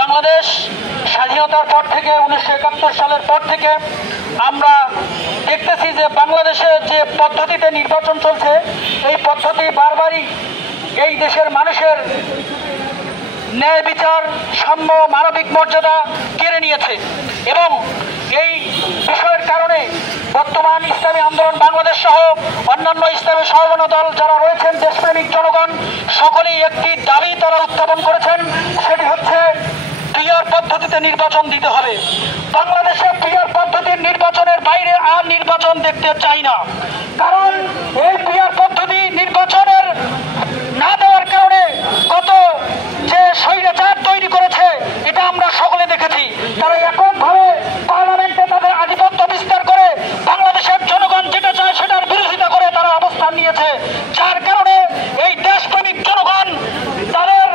বাংলাদেশ স্বাধীনতার পর থেকে 1971 সালের পর থেকে আমরা দেখতেছি যে বাংলাদেশে যে পদ্ধতিতে নির্বাচন চলছে এই পদ্ধতি বারবারই এই দেশের মানুষের ন্যায় বিচার, সাম্য, মানবিক মর্যাদা কেড়ে নিয়েছে এবং এই বিষয়ের কারণে বর্তমান ইসলামী আন্দোলন বাংলাদেশ সহ অন্যান্য ইসলামী সমমনা দল যারা রয়েছেন, দেশপ্রেমিক জনগণ সকলেই একটি দাবি তারা উত্থাপন করেছেন, সেটি হচ্ছে পিআর পদ্ধতিতে নির্বাচন দিতে হবে। বাংলাদেশে পিআর পদ্ধতির নির্বাচনের বাইরে আর নির্বাচন দেখতে চাই না, কারণ এই পিআর পদ্ধতি নির্বাচনের না দেওয়ার কারণে কত যে স্বৈরাচার তৈরি করেছে এটা আমরা সকলে দেখেছি। তারা এককভাবে পার্লামেন্টে তাদের আধিপত্য বিস্তার করে বাংলাদেশের জনগণ যেটা চায় সেটার বিরোধিতা করে তারা অবস্থান নিয়েছে, যার কারণে এই দেশপ্রেমিক জনগণ তাদের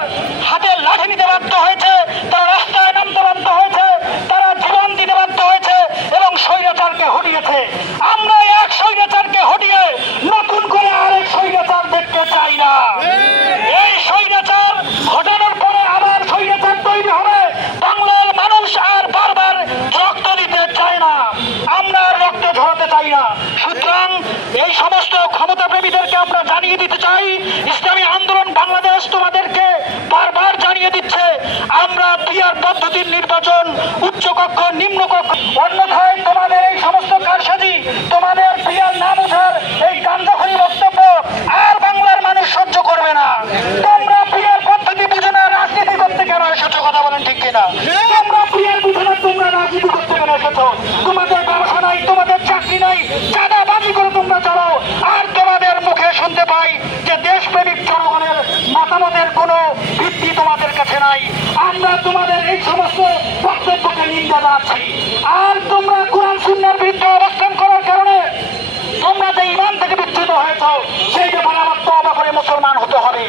হাতে লাঠি নিতে বাধ্য হয়েছে, তারা রাস্তায় নামতে বাধ্য হয়েছে, তারা জীবন দিতে বাধ্য হয়েছে এবং স্বৈরাচারকে হটিয়েছে। আমরা এক স্বৈরাচারকে হটিয়ে নতুন করে আরেক স্বৈরাচার দেখতে চাই না। এই স্বৈরাচার হটানোর পরে আবার স্বৈরাচার তৈরি হবে। বাংলার মানুষ আর বারবার রক্ত দিতে চায় না, আমরা রক্ত ঝরাতে চাই না। সুতরাং এই সমস্ত ক্ষমতাপ্রেমীদেরকে আমরা জানিয়ে দিতে চাই, ইসলামী আন্দোলন বাংলাদেশ তোমাদেরকে বারবার জানিয়ে দিচ্ছে আমরা পিআর পদ্ধতির নির্বাচন উচ্চকক্ষ নিম্নকক্ষ, অন্যথায় তোমাদের এই সমস্ত কারসাজি, তোমাদের পিআর না বোঝার এই গাঞ্জাখড়ি বক্তব্য আর বাংলার মানুষ সহ্য করবে না। তোমরা পিআর পদ্ধতি বুঝে না, রাজনীতি করতে কেন এসেছো? কথা বলেন ঠিক কিনা? তোমরা পিআর বুঝে না, তোমরা রাজনীতি করতে কেন এসেছো? তোমাদের ব্যবসা নাই, তোমাদের চাকরি নাই, চাঁদাবাজি করে তোমরা চালাও, আর তোমাদের মুখে শুনতে পাই যে দেশপ্রেমিক জনগণের মতামতের কোনো ভিত্তি তোমাদের কাছে নাই। আমরা তোমাদের এই সমস্ত বক্তব্যকে নিন্দা জানাচ্ছি। আর তোমরা কোরআন সুন্নাহর বিরুদ্ধে অবস্থান করার কারণে তোমরা যে ঈমান থেকে বিচ্যুত হয়েছ সেই ব্যাপারে আমার তওবা করে মুসলমান হতে হবে।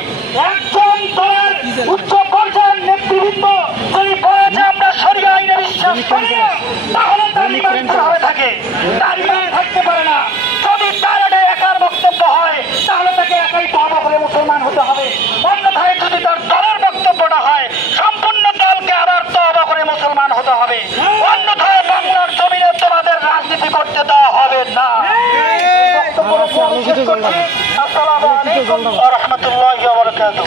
একজন দলের উচ্চ পর্যায়ের নেতৃবৃন্দ যদি বলে যে আমরা শরিয়া আইনে বিশ্বাস করি না, তাহলে তার ঈমান হয়ে থাকে, তার ঈমান থাকতে পারে না। যদি তার এটা একার বক্তব্য হয় তাহলে তাকে একাই তওবা করে মুসলমান হতে হবে। অন্যথায় যদি তার দলের বক্তব্যটা হয় সম্পূর্ণ দলকে আবার তওবা করে মুসলমান হতে হবে, অন্যথায় বাংলার জমিনে তোমাদের রাজনীতি করতে দেওয়া হবে না। আসসালামু আলাইকুম ওয়া রাহমাতুল্লাহি ওয়া বারাকাতুহু।